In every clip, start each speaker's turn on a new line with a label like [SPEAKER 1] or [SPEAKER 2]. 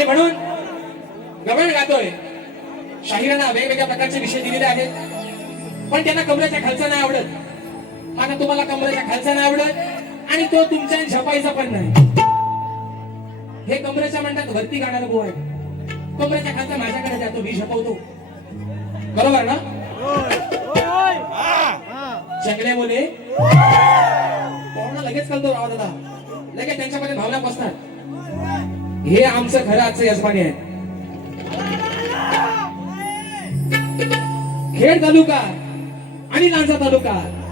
[SPEAKER 1] आणि म्हणून गवळ गातोय. शाहिरांना वेगवेगळ्या प्रकारचे विषय दिलेले आहेत. पण त्यांना कमऱ्याच्या खालचा नाही आवडत. आता तुम्हाला कमरेच्या खालचा नाही आवडत आणि तो तुमच्या झपायचा पण नाही. हे कमरेच्या म्हणतात वरती गाणारा गो आहे. कमरेच्या खालचा माझ्याकडे जातो मी झपवतो. बरोबर ना? जंगले मुले. पाहुणा लगेच कळतो राव दादा. लगेच त्यांच्यामध्ये भावना बसतात. हे आमचं खरं आजचं यजमानी आहे. खेड तालुका आणि लांजा तालुका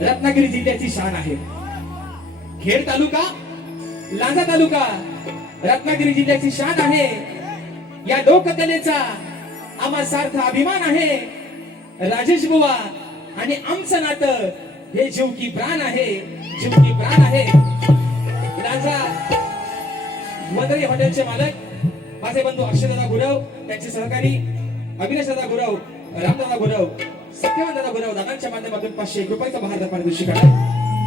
[SPEAKER 1] रत्नागिरी जिल्ह्याची शान आहे. खेड तालुका लांजा तालुका रत्नागिरी जिल्ह्याची शान आहे. या लोककलेचा आम्हा सार्थ अभिमान आहे. राजेश बुवा आणि आमचं नातं हे जीव की प्राण आहे. जीव की प्राण आहे. लांजा मंदरी हॉटेलचे मालक माझे बंधू अक्षयदादा गुरव त्यांचे सहकारी अविनाश गुरव रामदादा गुरव सत्यवानदादा गुरव दादांच्या माध्यमातून पाचशे एक रुपयाचा बहादर पारितोषिक आहे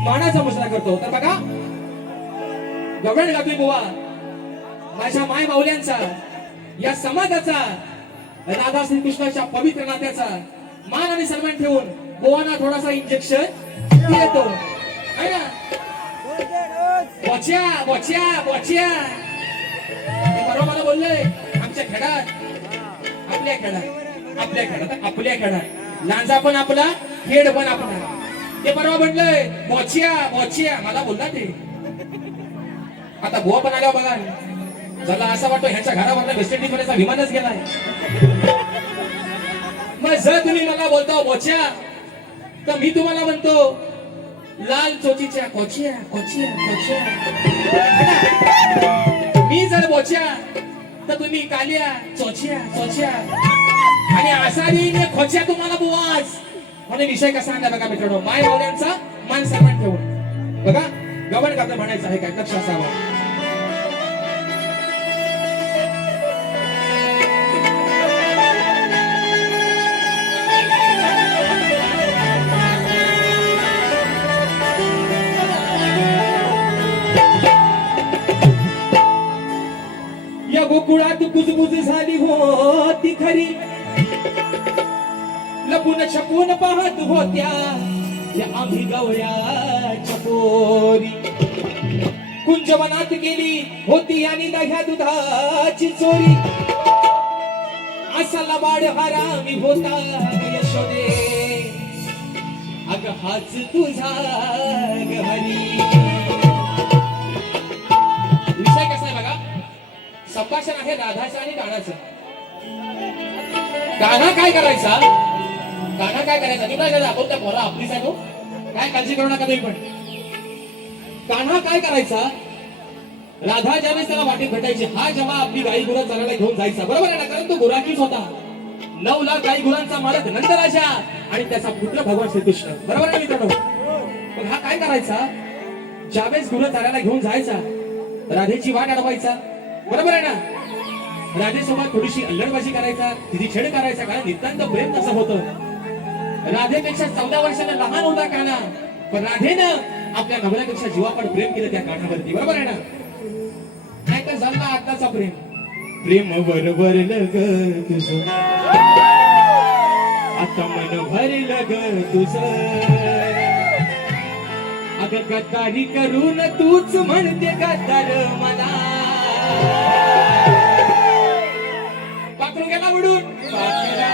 [SPEAKER 1] मानाचा मुजरा करतो. तर बघा गवळण गातोय बुवा. माझ्या माय माऊल्यांचा या समाजाचा राधा श्रीकृष्णाच्या पवित्र नात्याचा मान आणि सन्मान ठेवून बुवांना थोडासा इंजेक्शन देतो. आहे ना? बच्या बच्या बच्या. परवा मला बोलले आमच्या खेळात आपल्या खेळात आपल्या खेळात आपल्या खेळात लांजा पण आपला खेड पण आपला. ते परवा म्हटलंय बच्या बच्या मला बोलला ते. आता बुवा पण आल्या बघा. झाला असं वाटतो ह्याच्या घरावर वेस्ट इंडिजमध्ये विमानच गेलाय. मग जर तुम्ही मला बोलता बोच्या तर मी तुम्हाला म्हणतो लाल चोचीच्या कोचिया कोचिया कोचिया. मी तर तुम्ही कालिया चोचिया चोचिया. आणि आषाढी खोच्या तुम्हाला बुवास. म्हणून विषय कसा आणला बघा मित्रांनो? माय मावल्यांचा मान सन्मान ठेवून. बघा गवण गातं म्हणायचं आहे काय लक्ष असावं या कुजबुज झाली होती खरी. लपून छपून पाहत होत्या आम्ही गवळ्याच्या पोरी कुंजवनात गेली होती आणि दह्या दुधाची चोरी. असा लबाड हरामी होता यशोदे. अग हाच तुझा ग संभाषण आहे राधाचं आणि गाण्याचं गाणं काय करायचा? गाणं काय करायचा? मी काय आपण त्या पोरा आपलीच काय काळजी करू नका तुम्ही पण. गाणं काय करायचा? राधा ज्यावेळेस त्याला वाटेत भेटायची हा जेव्हा आपली गाई गुरं चालायला घेऊन जायचा. बरोबर आहे ना? कारण तो गुराकीच होता. नऊ लाख गाई गुरांचा मालक नंदराजा आणि त्याचा पुत्र भगवान श्रीकृष्ण. बरोबर आहे मित्रांनो? मग हा काय करायचा? ज्यावेळेस गुरं चालायला घेऊन जायचा राधेची वाट अडवायचा. बरोबर आहे ना? राधेसोबत थोडीशी अल्लडबाजी करायचा तिची छेड करायचा कारण नितांत प्रेम कसं होतं. राधेपेक्षा चौदा वर्षाला लहान होता काना. पण राधेनं आपल्या नवऱ्यापेक्षा जीवापण प्रेम केलं त्या कानावरती. बरोबर आहे ना? काय तर झालं आताचा प्रेम? प्रेम बरोबर लग तुझ. आता मन भर लग तुझ. अग गद्दारी करून तूच म्हणते गद्दार मला. आवडून. गेला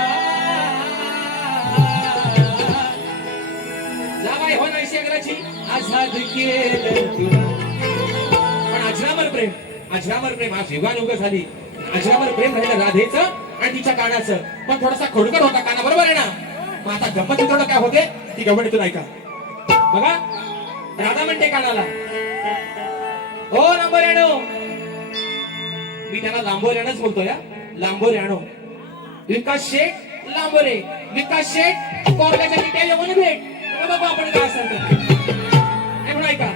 [SPEAKER 1] हो नाही शेखराची आझाद केलं तुला. पण अजरामर प्रेम अजरामर प्रेम आज युगान झाली. अजरामर प्रेम राहिलं राधेचं आणि तिच्या कानाचं. पण थोडासा खोडकर होता काना बरोबर आहे ना? मग आता गंमत थोडं काय होते ती गंमत ऐका. बघा राधा म्हणते कानाला. हो नंबर याणो मी त्याला लांबो रेणच बोलतो या लांबो रेणो विकास शेठ लांबोरे. विकास शेठ कोरल्याच्या किट्या येऊन भेट. बाबा आपण काय सांगतो तर ऐका.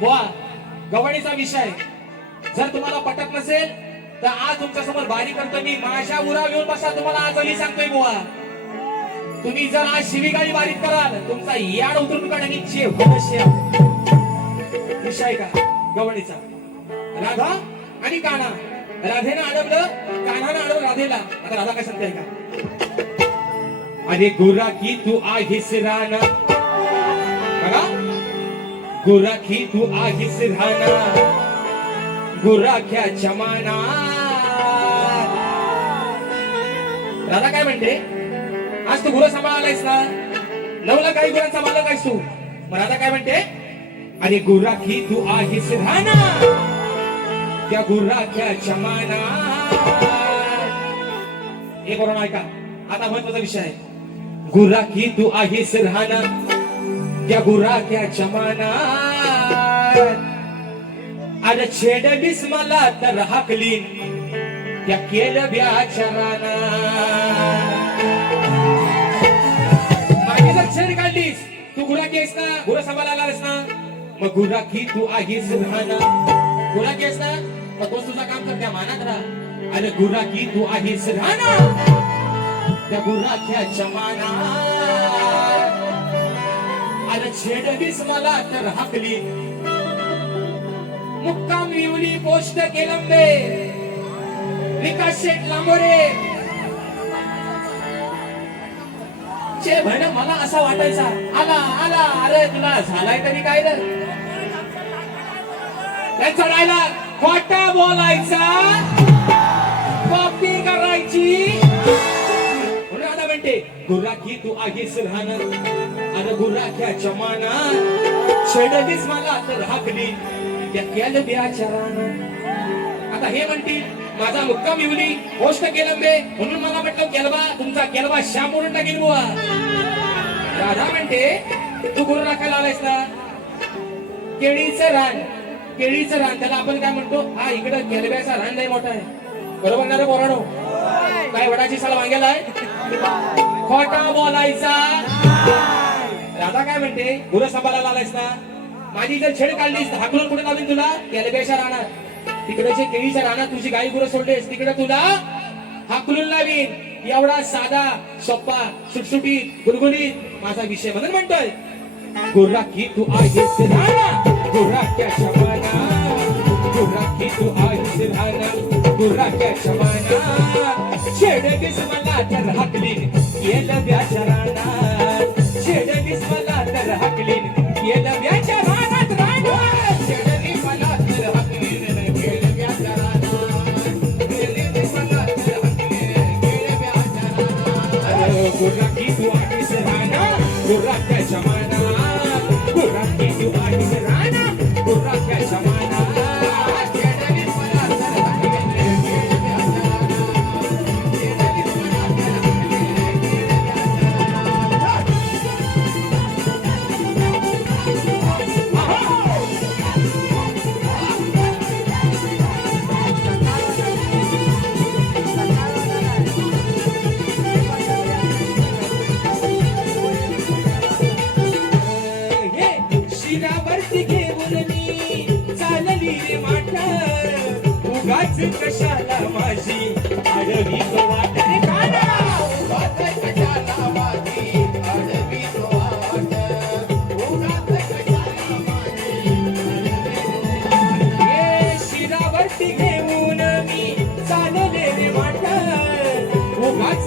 [SPEAKER 1] बुवा विषय. जर तुम्हाला पटत नसेल तर आज तुमच्यासमोर बारी करतो मी. माझ्या उरा येऊन बसा. तुम्हाला आज मी सांगतोय बुवा. तुम्ही जर आज शिवीगाळी बारीक कराल तुमचा याड उतरून काढण्याची चे विषय का गवणीचा राधा आणि काना. राधेनं अडवलं कान्हानं अडवलं राधेला. आता राधा काय सांगते का अरे गुरा की तू आहेस राणा. बघा. गुरा की तू आहेस राणा. गुराख्या चमाना राधा काय म्हणते? आज तू गुरं सांभाळायस ना? नवला काही गुरांचा मालक आहेस तू. मग राधा काय म्हणते? अरे गुराखी तू आहेस राणा. त्या गुराख्या चमाना हे कोरोना ऐका. आता महत्त्वाचा विषय आहे. गुराखी तू आहेस राहणार त्या गुराख्या चमाना अरे छेडलीस मला तर हाकली. त्या केलं व्याचराना माझी छेड काढलीस तू गुराखी आहेस ना? गुरा सांभाळायला आलास ना? मग गुराखी तू आहेस राहणार गुराखी केस ना तो तोच तुझा काम कर त्या मानात राहा. अरे गुराखी तू आहेस राहना त्या गुराख्याच्या माना अरे छेडलीस मला तर हाकली. मुक्काम येऊनी पोस्ट केलंबे विकास शेठ लांबोरे. चे म्हण मला असा वाटायचा आला आला अरे तुला झालाय तरी काय रे? त्यांचा डायलॉग खोटा बोलायचा. कॉपी करायची. म्हणून म्हणते गुराखी तू आगीच राहणार अरे गुराख्याच्या माना छेडलीस मला तर हाकली. त्या केलं बियाच्या रानं आता हे म्हणतील माझा मुक्काम येऊली गोष्ट केलं बे. म्हणून मला म्हटलं केलबा तुमचा केलबा श्याम म्हणून टाकेल बुवा. राधा म्हणते तू गुरु राखायला आलायस ना? केळीचं रान. केळीचं रान त्याला आपण काय म्हणतो? हा इकडं केलब्याचा रान नाही मोठा आहे. बरोबर ना रे पोराणो काय वडाची साल वांगेला आहे? खोटा बोलायचा. राधा काय म्हणते? गुरु सांभाळायला ना? माझी जर छेड काढलीस हाकलून कुठे लावीन तुला? केलब्याच्या रानात. तिकडे केळीच्या रानात तुझी गाई गुरं सोडलेस तिकडे तुला हाकलून लावीन. एवढा साधा सोप्पा सुटसुटीत गुलगुलीत माझा विषय म्हणून म्हणतोय. गुर्राखी तू आहेस राणा? गुर्राख्या शमाना गुर्राखी तू आहेस राणा गुर्राख्या शमाना छेडलीस मला तर हाकलीन येलं त्या रानात शिरावरती घेऊन मी चालली रे माठ उगाच कशाला माझी आडवी वाट. रे काना उगाच कशाला माझी आडवी तो वाट. उगाच कशाला माझी शिरावरती घेऊन मी चालले रे माठ उगाच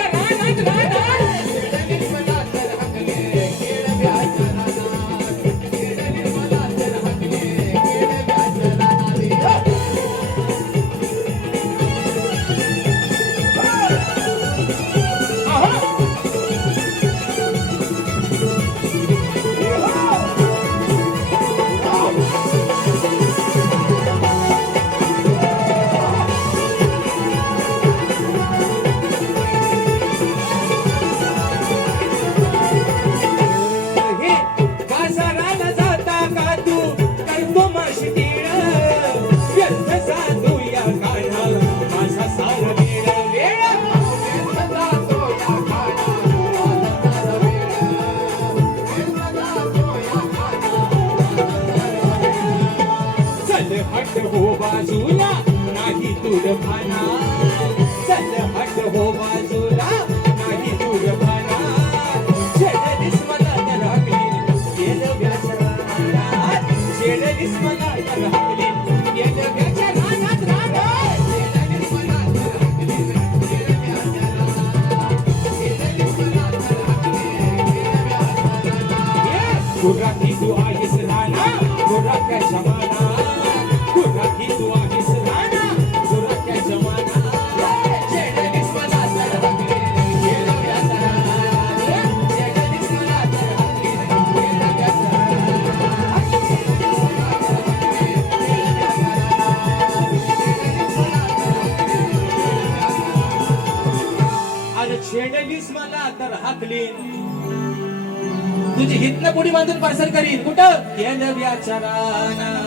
[SPEAKER 1] भाना चल हट हो बाजूला नाही दूर भाना छेडलीस मला तर हाकलीन गेलं व्यसनात छेडलीस मला तर हाकलीन गेलं मला मला गुराखी तू आहेस तुझी बांधून पार्सल करीन? कुठं? केलं व्याचाराना